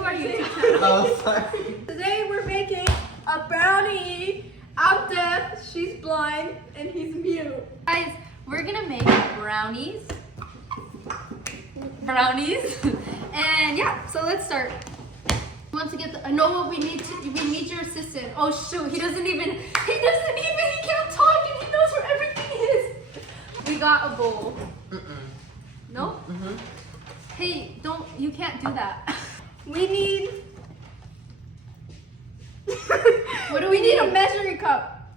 to our YouTube channel. Oh, sorry. Today we're making a brownie. I'm deaf, she's blind, and he's mute. Guys, we're gonna make brownies. And yeah, so let's start. We want to get the, I know what we need your assistant. Oh shoot, he can't talk and he knows where everything is. We got a bowl. No? Hey, you can't do that. We need What do we need a measuring cup.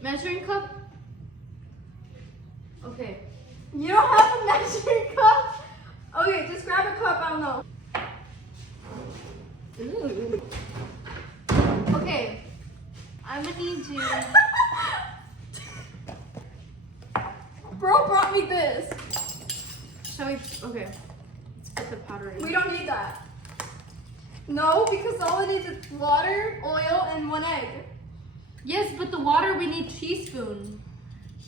Measuring cup? Okay. You don't have a measuring cup? Okay, just grab a cup, I don't know. Ooh. Okay. I'm gonna need you. Bro brought me this. Shall we? Okay. Let's put the powder in. We don't need that. No, because all it needs is water, oil, and 1 egg. Yes, but the water we need teaspoon.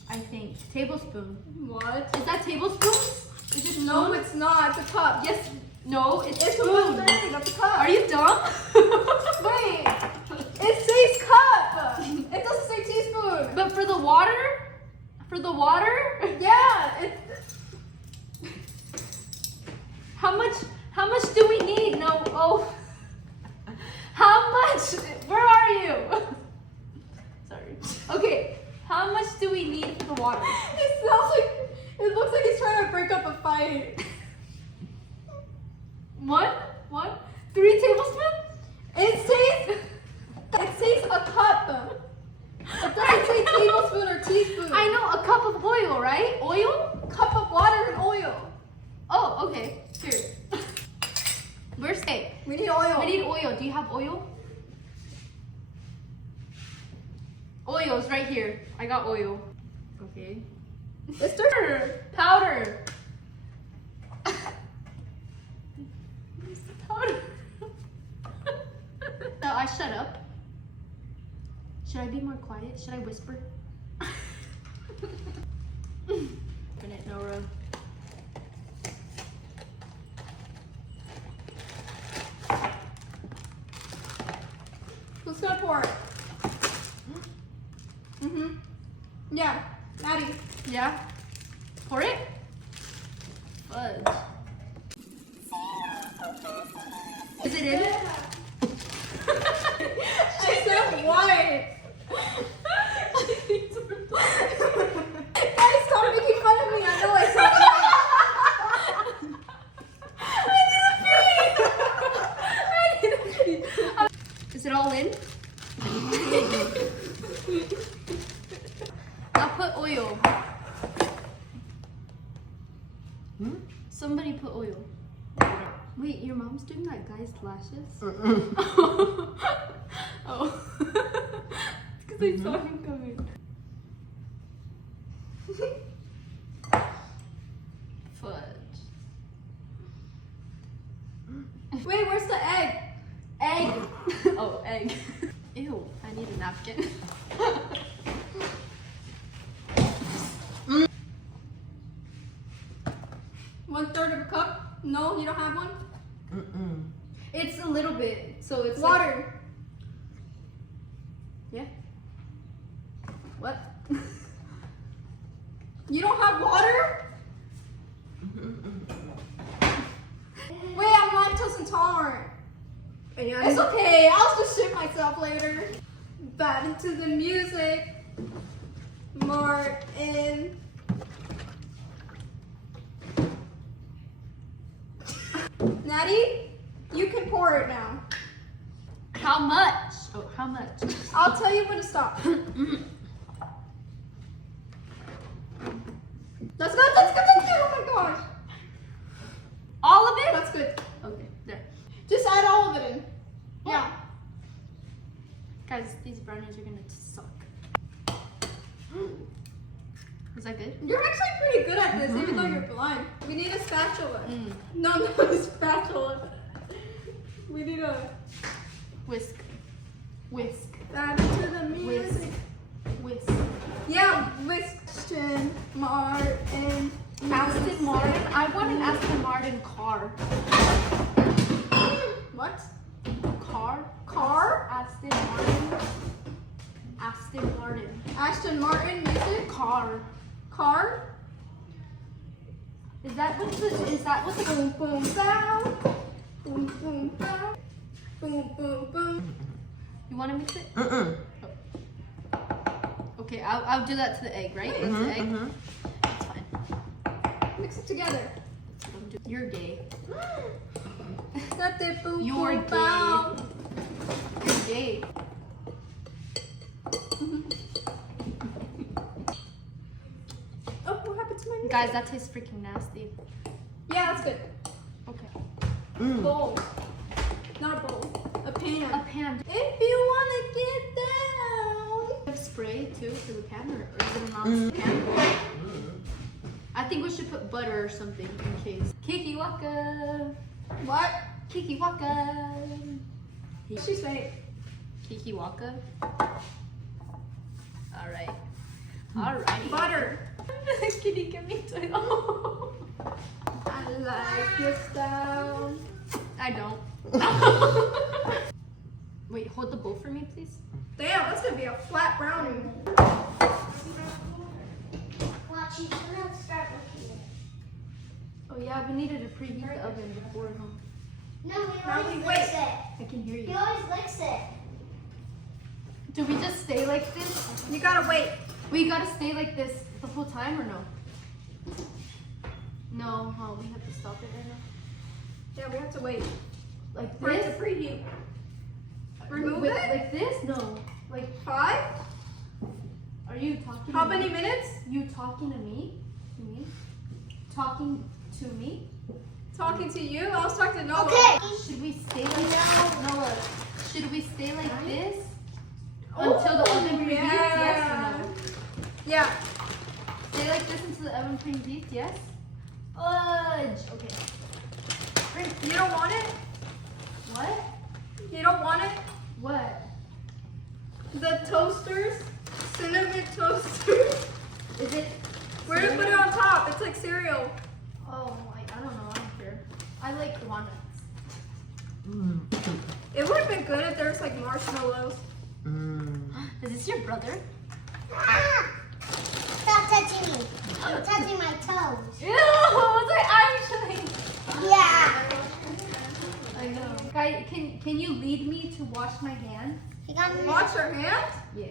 I think tablespoon. What? Is that tablespoons? Is it No, spoon? it's not. It's a cup. Yes. No, it's It's spoon. the 1/3 of the cup. Are you dumb? Wait. It says cup. It doesn't say teaspoon. But for the water? For the water? Yeah. How much do we need? No. Oh. How much? Where are you? Sorry. Okay. How much do we need for the water? It looks like he's trying to break up a fight. What? 3 tablespoons? It says a cup. It doesn't say tablespoon or teaspoon. I know, a cup of oil, right? Oil? Cup of water and oil. Oh, okay. Here. Where's it? We need oil. We need oil. Do you have oil? Oil's right here. I got oil. Okay. It's dirt. Powder. Where's the powder? So I shut up. Should I be more quiet? Should I whisper? Open it, Nora. Who's gonna pour it? Yeah, Maddie. Yeah? Pour it? Fudge. Is it in? I said white. Guys, stop making fun of me. I know I said white. Is it all in? Now put oil. Somebody put oil. Wait, your mom's doing that guy's lashes? Oh. Because I saw him coming. Fudge. Wait, where's the egg? Egg. Oh, egg. Ew, I need a napkin. 1/3 of a cup? No, you don't have one? It's a little bit, so it's Water. Yeah. What? You don't have water? Wait, I'm lactose intolerant. It's okay, I'll just shit myself later. Back into the music. Martin. Natty, you can pour it now. How much? Oh, how much? I'll tell you when to stop. That's good, that's good, that's good. Oh my gosh. All of it? That's good. Okay, there. Just add all of it in. Yeah. Guys, these brownies are gonna suck. Is that good? You're actually pretty good at this, even though you're blind. We need a spatula. No, a spatula. We need a Whisk. back to the music. Whisk. Yeah, Aston Martin. Aston Martin? I want an Aston Martin car. What? car. Car? Is that what the Boom, boom, bow. Boom, boom, bow. Boom, boom, boom. You want to mix it? Mm-mm. Okay, I'll do that to the egg, right? That's the egg. Mm-hmm. That's fine. Mix it together. That's what I'm doing. You're gay. That's it, boom, You're boom, gay. bow. You're gay. Oh, what happened to my knee? Guys, that tastes freaking nasty. Yeah, that's good. Okay. Mm. Bowl. Not a bowl. A pan. A pan. If you want to get down. Have spray too for the pan, or is it a non-pan? I think we should put butter or something in case. Kiki Waka. What? Kiki Waka. What's she say? Kiki Waka. Alright. Alrighty. Butter. Can you give me Oh. I like your style. I don't. Wait, hold the bowl for me, please. Damn, that's gonna be a flat brownie. Watch, you gonna start looking at it. Oh yeah, we needed to preheat the oven before, huh? No, he Now always we licks wait. it. I can hear He you. always licks it. Do we just stay like this? You gotta wait. We gotta stay like this the whole time or no? No, huh? We have to stop it right now. Yeah, we have to wait Like for it to this? preheat. Remove With- it? Like this? No. Like, 5? are you talking How to many me? minutes? You talking to me? To me? Talking to me? Talking to you? I was talking to Noah. Okay. Should we stay like Noah, should we stay like this? Oh, Until the oven preheats? yeah. Yes or no? Yeah. Stay like this until the oven preheats? Yes? Fudge! Okay. You don't want it? What? You don't want it? What? The toasters? Cinnamon toasters? Is it? We're gonna put it on top. It's like cereal. Oh, I don't know. I don't care. I like walnuts. Mm. It would have been good if there was like marshmallows. Mm. Is this your brother? Ah! Stop touching me. You're touching my toes. Ew! Was I actually? Yeah. I know. Guy, can you lead me to wash my hands? You got me. Wash your hands? Yeah.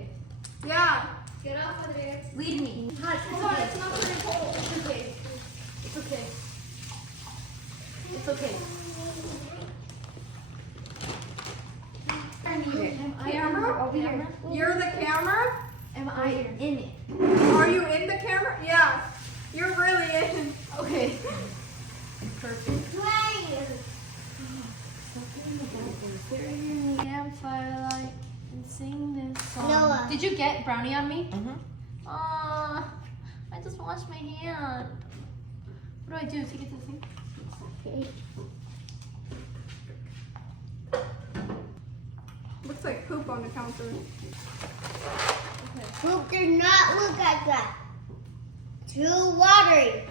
Yeah. Get off of there. Lead me. Hush, Hold on, it's not very cold. It's okay. It's okay. It's okay. Am I Camera? over here? You're the camera? Am I in it? Are you in the camera? Yeah. You're really in. Okay. Perfect. Play. During the campfire light and sing this song. Noah. Did you get brownie on me? Mhm. I just washed my hand. What do I do? Take it to the sink? Okay. Looks like poop on the counter. Poop does not look like that. Too watery.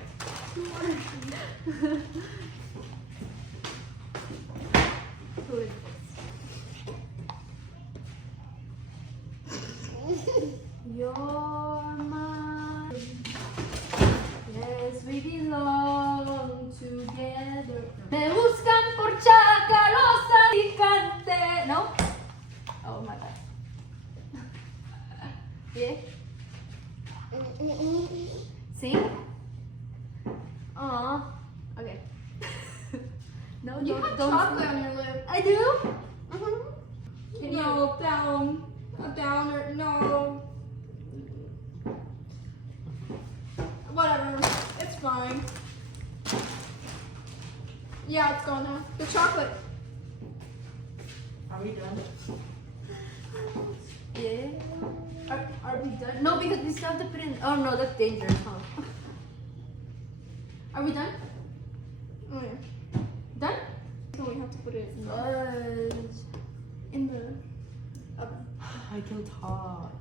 Good. You're mine. Yes, we belong together. Me buscan por chacalosa y cante. No? Oh my bad. Yeah? Sing? Aw. Okay. No, You have chocolate on your lip. I do? Can you no, down. A downer. No. Whatever. It's fine. Yeah, it's gone now. The chocolate. Are we done? Yeah. Are we done? No, because we still have to put in. Oh no, that's dangerous, huh? Are we done? Oh, yeah. Done? So we have to put it Fudge. in the oven. I can talk.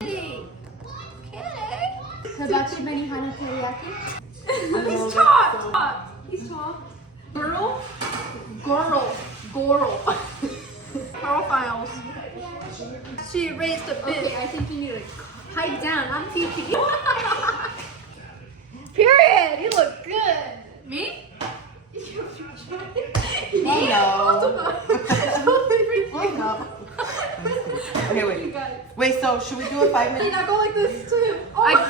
Hey. Okay. Hibachi Benihana teriyaki. He's tall. He's tall. Girl. Girl. Girl. Profiles. She raised a bit. Okay, I think you need to pipe down, not TP. Period. You look good. Me? Oh no. Okay, wait. Wait, so should we do a 5 minute? Now go like this too. Oh I